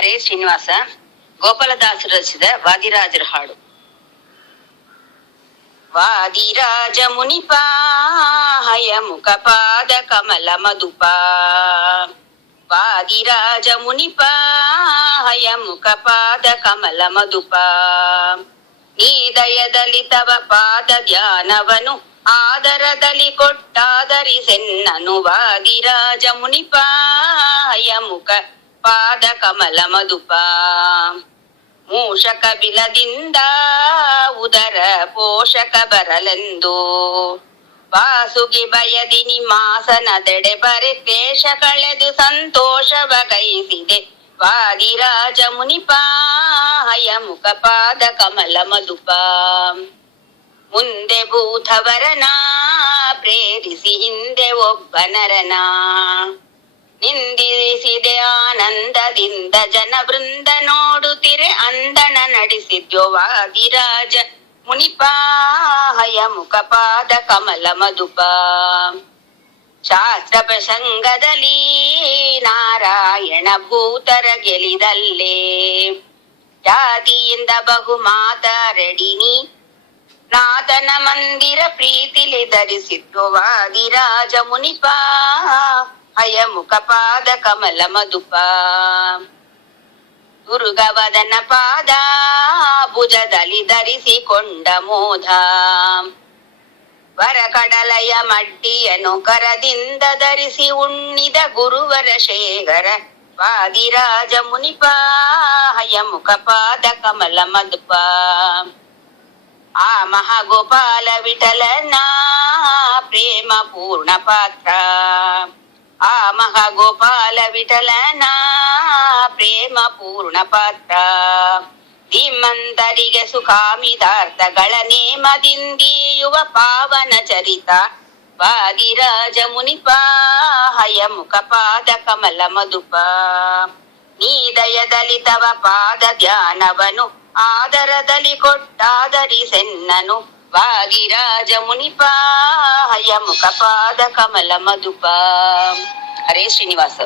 ಹರೇ ಶ್ರೀನಿವಾಸ. ಗೋಪಾಲದಾಸರು ರಚಿಸಿದ ವಾದಿರಾಜರ ಹಾಡು. ವಾದಿರಾಜ ಮುನಿಪಾ ಹಯ ಮುಖ ಪಾದ ಕಮಲ ಮಧುಪ. ವಾದಿರಾಜ ಮುನಿಪಾ ಹಯ ಮುಖ ಪಾದ ಕಮಲ ಮಧುಪ. ನೀ ದಯದಲ್ಲಿ ತವ ಪಾದ ಧ್ಯಾನವನು ಆದರದಲ್ಲಿ ಕೊಟ್ಟಾದರಿಸೆನ್ನನು. ವಾದಿರಾಜ ಮುನಿಪಾ ಹಯ ಮುಖ ಪಾದ ಕಮಲ ಮಧುಪ. ಮೂಷಕ ಬಿಲದಿಂದ ಉದರ ಪೋಷಕ ಬರಲೆಂದು ವಾಸುಗಿ ಬಯದಿ ನಿಮಾಸನದೆಡೆ ಬರೆ ಕ್ಲೇಶ ಕಳೆದು ಸಂತೋಷವ ಗೈಸಿದೆ. ವಾದಿರಾಜ ಮುನಿಪಾ ಹಯ ಮುಖ ಪಾದ ಕಮಲ ಮಧುಪ. ಮುಂದೆ ಭೂತವರನ ಪ್ರೇರಿಸಿ ಹಿಂದೆ ಒಬ್ಬ ನರನ ನಿಂದಿಸಿದೆ ಆನಂದದಿಂದ ಜನ ಬೃಂದ ನೋಡುತ್ತಿರೆ ಅಂದನ ನಡೆಸಿದ್ಯೋ. ವಾದಿರಾಜ ಮುನಿಪಾ ಹಯ ಮುಖ ಪಾದ ಕಮಲ ಮಧುಪ. ಶಾಸ್ತ್ರ ಪ್ರಸಂಗದಲ್ಲಿ ನಾರಾಯಣ ಭೂತರ ಗೆಲಿದಲ್ಲೇ ಜಾತಿಯಿಂದ ಬಹು ಮಾತಾರಡಿನಿ ನಾಥನ ಮಂದಿರ ಪ್ರೀತಿಲಿ ಧರಿಸಿದ್ದು. ವಾದಿರಾಜ ಮುನಿಪಾ ಹಯ ಮುಖ ಪಾದ ಕಮಲ ಮಧುಪ. ದುರ್ಗವದನ ಪಾದ ಭುಜದಲ್ಲಿ ಧರಿಸಿಕೊಂಡ ಮೋಧ ವರ ಕಡಲಯ ಮಡ್ಡಿಯನ್ನು ಕರದಿಂದ ಧರಿಸಿ ಉಣ್ಣಿದ ಗುರುವರ ಶೇಖರ. ವಾದಿರಾಜ ಮುನಿಪಾ ಹಯ ಮುಖ ಪಾದ ಕಮಲ ಮಧುಪ. ಆ ಮಹಾಗೋಪಾಲ ವಿಠಲನ ಪ್ರೇಮ ಪೂರ್ಣ ಪಾತ್ರ. ಆ ಮಹಾಗೋಪಾಲ ವಿಠಲನ ಪ್ರೇಮ ಪೂರ್ಣ ಪಾತ್ರ. ಧೀಮಂತರಿಗೆ ಸುಖಾಮಿದಾರ್ಥಗಳ ನೇಮದಿಂದೀಯುವ ಪಾವನ ಚರಿತ. ವಾದಿರಾಜ ಮುನಿಪಾ ಹಯ ಮುಖ ಪಾದ ಕಮಲ ಮಧುಪ. ನೀ ದಯದಲ್ಲಿ ತವ ಪಾದ ಧ್ಯಾನವನು ಆದರದಲ್ಲಿ ಕೊಟ್ಟಾದರಿಸೆನ್ನನು. ವಾದಿರಾಜ ಮುನಿಪಾ ಹಯ ಮುಖ ಪಾದ ಕಮಲ ಮಧುಪ. ಹರೇ ಶ್ರೀನಿವಾಸ.